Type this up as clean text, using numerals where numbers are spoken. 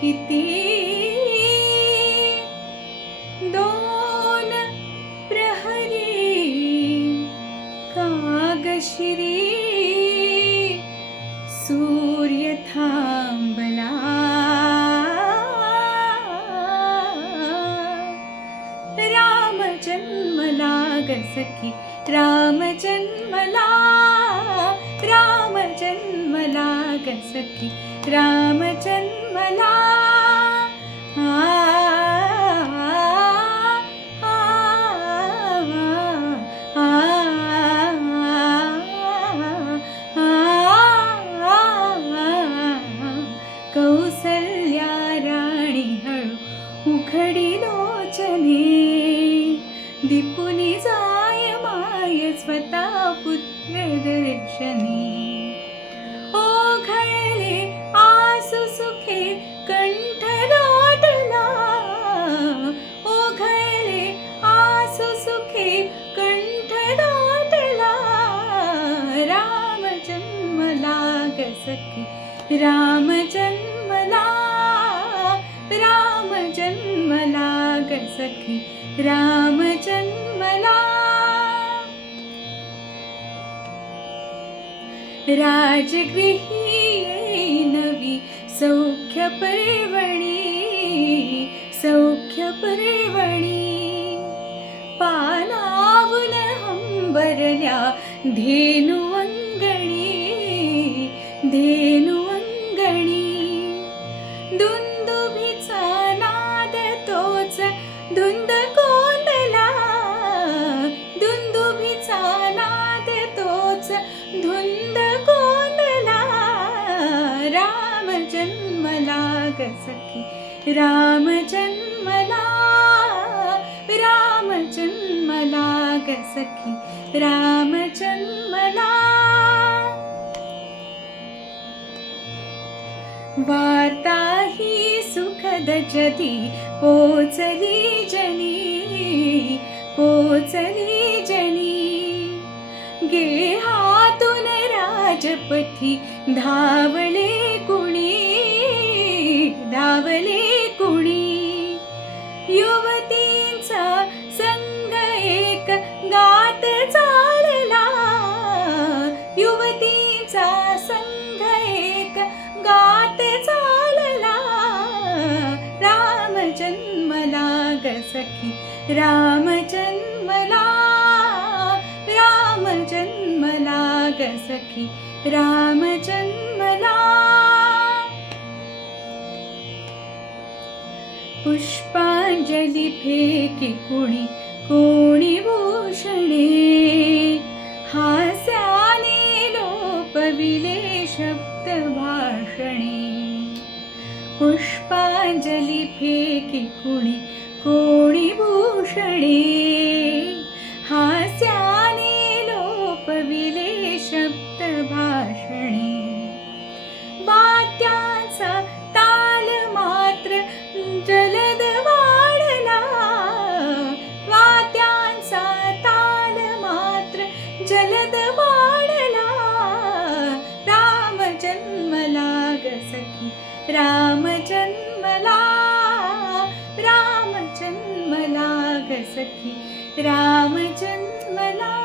किती दोन प्रहरी कागशिरी सूर्य थांबला राम जन्मला ग सखी राम जन्मला राम जन्मला ग सखी राम जन्मला कौसल्या राणी हळू उघडी लोचने दीपुनी जाय माय स्वतः पुत्र दर्शनी ओघळले आसु सुखे कंठ दाटला ओघळले आसु सुखे कंठ दाटला राम जन्मला ग सखी राम जन्मला राम जन्मला ग सखी राम जन्मला राजगृही नवी सौख्य पर्वणी सौख्य पर्वणी पानावून हंबरल्या धेनु अंगणी धेनु अंगणी दुंदुभीचा नाद तोच धुंद कोंडला दुंदुभीचा नाद तोच धुंद कोंडला राम जन्मला ग सखी राम जन्मला राम जन्मला ग सखी राम जन्मला वार्ता ही सुखद जदी पोचली जनी पोचली जनी गेहातून राजपथी धावले कुणी धावले कुणी युवतींचा संग एक गात चालला युवतींचा संग एक गात चालला राम जन्मला ग सखी राम जन्मला राम जन्मला ग सखी राम जन्मला पुष्पांजली फेकी कुणी कोणी भूषणे हास्याने लोपविले शब्द भाषणे पुष्पांजली फेकी कुणी कोणी भूषणे हास्याने लोपविले शब्द भाषणे वाद्याचा ताल मात्र जलद वाढला वाद्यांचा ताल मात्र जलद वाढला राम जन्मला ग सखी राम जन्मला राम जन्मला ग सखी राम जन्मला